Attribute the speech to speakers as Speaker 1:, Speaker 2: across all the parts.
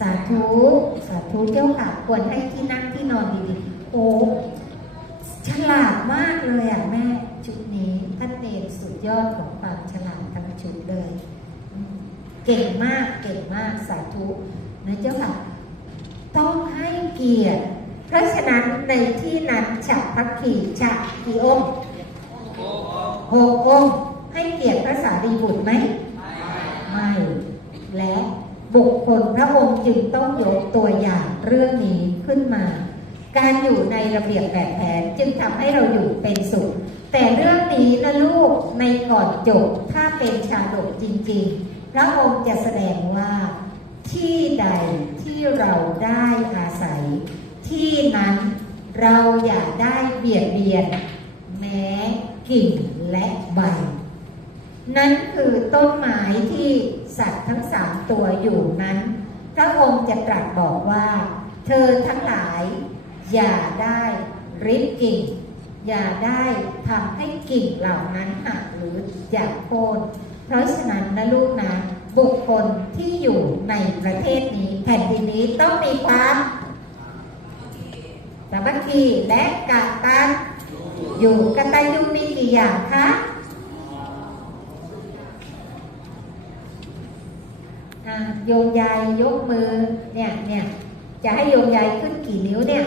Speaker 1: สาธุ สาธุเจ้าค่ะควรให้ที่นั่งที่นอนดีๆ โอ้ฉลาดมากเลยอะแม่ชุดนี้ท่านเนรสุดยอดของความฉลาดทั้งชุดเลย เก่งมากเก่งมากสาธุนะเจ้าค่ะ ต้องให้เกียรติ เพราะฉะนั้นในที่นั้นฉักพักขีฉักกี่องค์หกองค์ให้เกียรติพระสารีบุตรไหม ไม่ และบุคคลพระองค์ จึงต้องยกตัวอย่างเรื่องนี้ขึ้นมา การอยู่ในระเบียบแบบแผนจึงทำให้เราอยู่เป็นสุข แต่เรื่องนี้นะลูกในก่อนจบถ้าเป็นชาดกจริงๆ พระองค์จะแสดงว่า ที่ใดที่เราได้อาศัย ที่นั้นเราอย่าได้เบียดเบียน แม้กิ่งและใบ นั่นคือต้นไม้ที่สัตว์ทั้งสามตัวอยู่นั้น พระองค์จะตรัสบอกว่า เธอทั้งหลาย อย่าได้ริบกิ่ง อย่าได้ทำให้กิ่งเหล่านั้นหักหรืออยากโค่นเพราะฉะนั้นนะลูกนะบุคคลที่อยู่ในประเทศนี้แผ่นดินนี้ต้องมีความสามัคคีและกตัญอยู่กตัญญูมีกี่อย่างคะ อะ โยมยายยกมือเนี่ยเนี่ยจะให้โยมยายขึ้นกี่นิ้วเนี่ย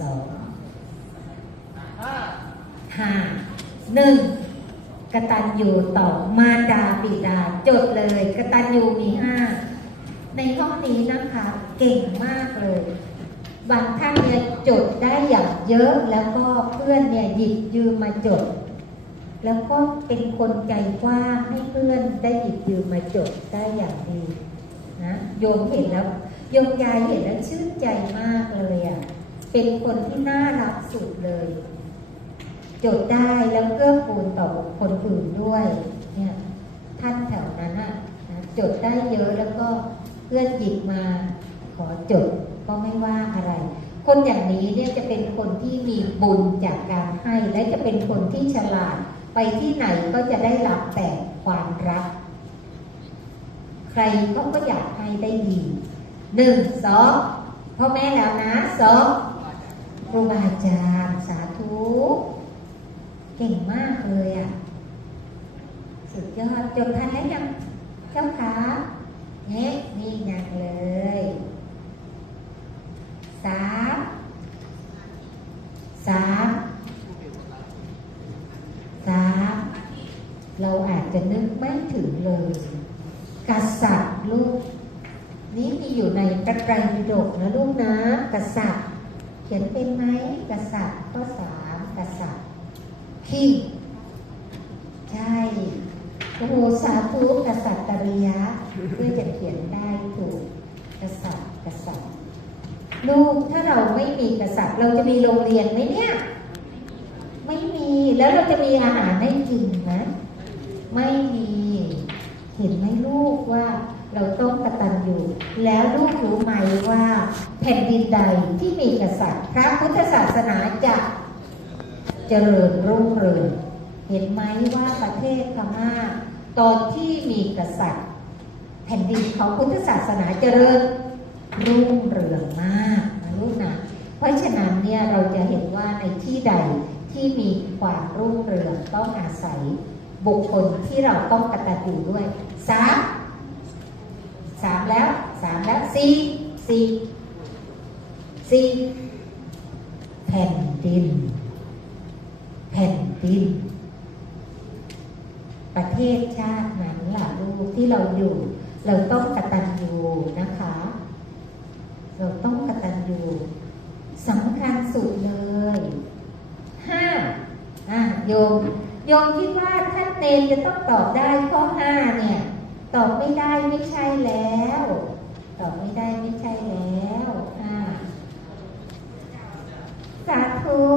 Speaker 1: สองห้าหนึ่งกตัญญูต่อมารดาบิดาจดเลยกตัญญูมีห้าในห้องนี้นะคะเก่งมากเลยบางท่านเนี่ยจดได้อย่างเยอะแล้วก็เพื่อนเนี่ยหยิบยืมมาจด แล้วก็เป็นคนใจกว้างให้เพื่อนได้หยิบยืมมาจดได้อย่างดีนะโยมเห็นแล้วโยมยายเห็นแล้วชื่นใจมากเลยอะเป็นคนที่น่ารักสุดเลย จดได้แล้วเกื้อกูลต่อคนอื่นด้วยเนี่ยท่านแถวนั้นอะนะจดได้เยอะแล้วก็เพื่อนหยิบมาขอจดก็ไม่ว่าอะไร คนอย่างนี้เนี่ยจะเป็นคนที่มีบุญจากการให้ และจะเป็นคนที่ฉลาด ไปที่ไหนก็จะได้รับแต่ความรัก ใครเขาก็อยากให้ได้ดีหนึ่งสองพ่อแม่แล้วนะสองครูบาอาจารย์สาธุเก่งมากเลยอะ สุดยอดจนทันแล้วยังเจ้าขาเนี่ยนี่ยังเลยสามสาม สาม เราอาจจะนึกไม่ถึงเลย กษัตริย์ลูก นี่มีอยู่ในตะไคร้ปิฎกนะลูกนะ กษัตริย์ เขียนเป็นไหมกษัตริย์ข้อสามกษัตริย์คิงใช่โอ้โหสาธุกษัตริยะเพื่อจะเขียนได้ถูกกษัตริย์กษัตริย์ลูกถ้าเราไม่มีกษัตริย์ เราจะมีโรงเรียนไหมเนี่ย ไม่มีแล้วเราจะมีอาหารให้กินนะ ไม่มี เห็นไหมลูกว่าเราต้องกตัญญูแล้วลูกรู้ไหมว่าแผ่นดินใดที่มีกษัตริย์ พระพุทธศาสนาจะเจริญรุ่งเรืองเห็นไหมว่าประเทศพม่าตอนที่มีกษัตริย์ แผ่นดินของพุทธศาสนาเจริญรุ่งเรืองมากนะลูกนะเพราะฉะนั้นเนี่ยเราจะเห็นว่าในที่ใดที่มีความรุ่งเรืองต้องอาศัย บุคคลที่เราต้องกตัญญูด้วยสามสามแล้วสามแล้วสี่สี่สี่แผ่นดิน แผ่นดิน ประเทศชาตินั้นล่ะลูกที่เราอยู่ เราต้องกตัญญูนะคะ เราต้องกตัญญูสำคัญสุดเลยห้าอะโยม โยมคิดว่าท่านเตนจะต้องตอบได้ข้อห้าเนี่ย ตอบไม่ได้ไม่ใช่แล้ว ตอบไม่ได้ไม่ใช่แล้วห้าสาธุ